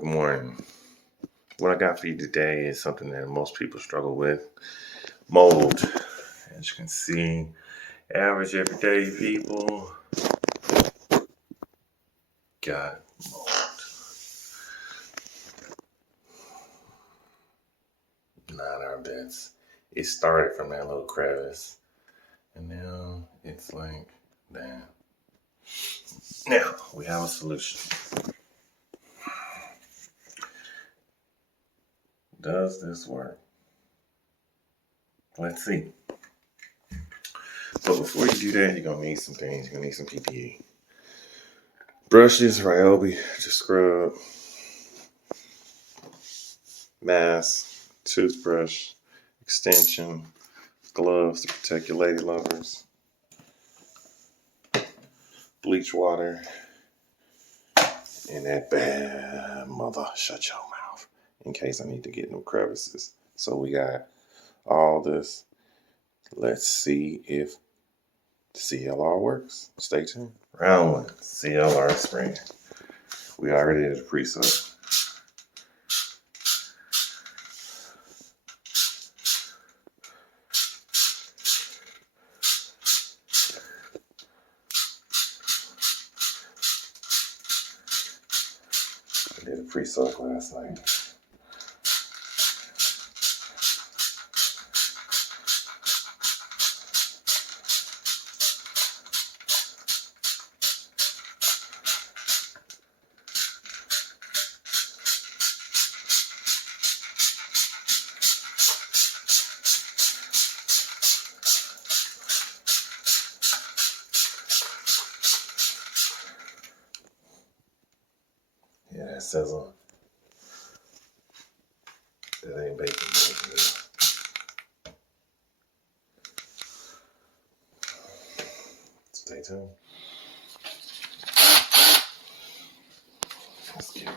Good morning. What I got for you today is something that most people struggle with. Mold. As you can see, average everyday people got mold. Not our best. It started from that little crevice. And now it's like that. Now we have a solution. Does this work? Let's see. But before you do that, you're going to need some things. You're going to need some PPE. Brushes, Ryobi to scrub. Mask, toothbrush, extension, gloves to protect your lady lovers, bleach water, and that bad mother shut your mouth in case I need to get no crevices. So we got all this. Let's see if CLR works. Stay tuned. Round one, CLR spray. We already did a pre-soak. I did a pre-soak last night. Yeah, that sizzle. That ain't bacon. Stay tuned. Let's get it.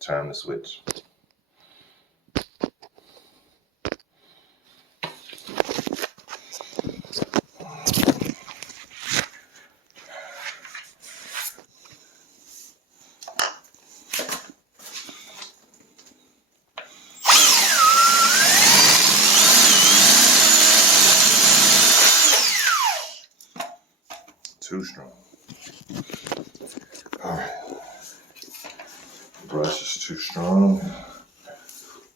Time to switch. Too strong. All right. Brush is too strong.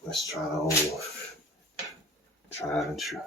Let's try the old tried and true.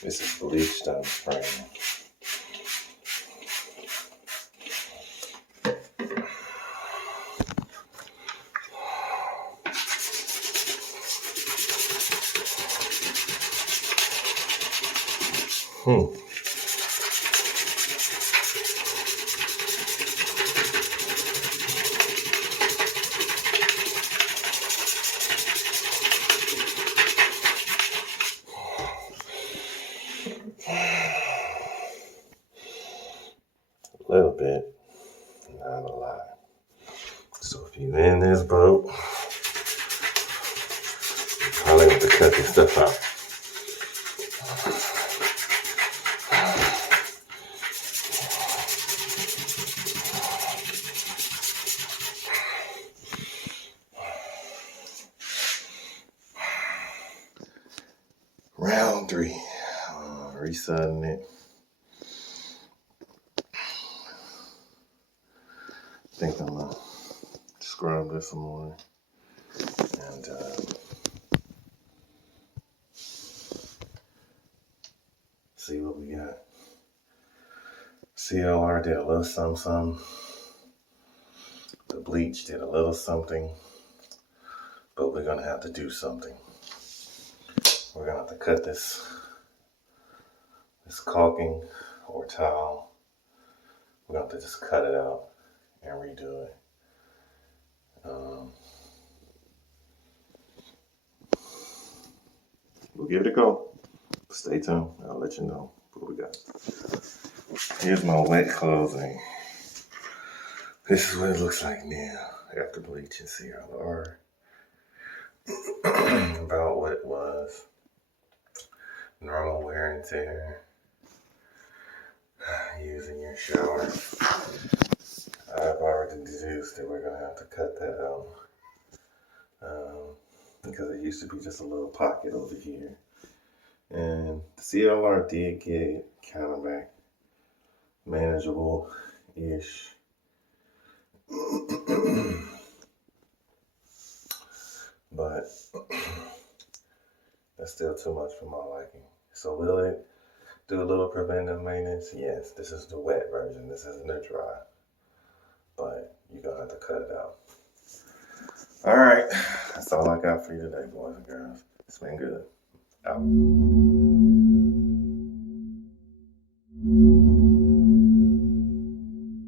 This is bleached on spring. A little bit, not a lot. So if you're in this boat, I like to cut this stuff out. Round 3, resetting it. I think I'm gonna scrub this some more and see what we got. CLR did a little something. The bleach did a little something, but we're gonna have to do something. We're gonna have to cut this caulking or towel. We're gonna have to just cut it out and redo it. We'll give it a go. Stay tuned. I'll let you know what we got. Here's my wet clothing. This is what it looks like now after bleaching CLR. About what it was. Normal wear and tear. Using your shower. I've already deduced that we're gonna have to cut that out. Because it used to be just a little pocket over here. And the CLR did get it kind of back manageable-ish. But that's still too much for my liking. So will it do a little preventive maintenance? Yes, this is the wet version. This isn't the dry. But you're going to have to cut it out. All right. That's all I got for you today, boys and girls. It's been good. Out.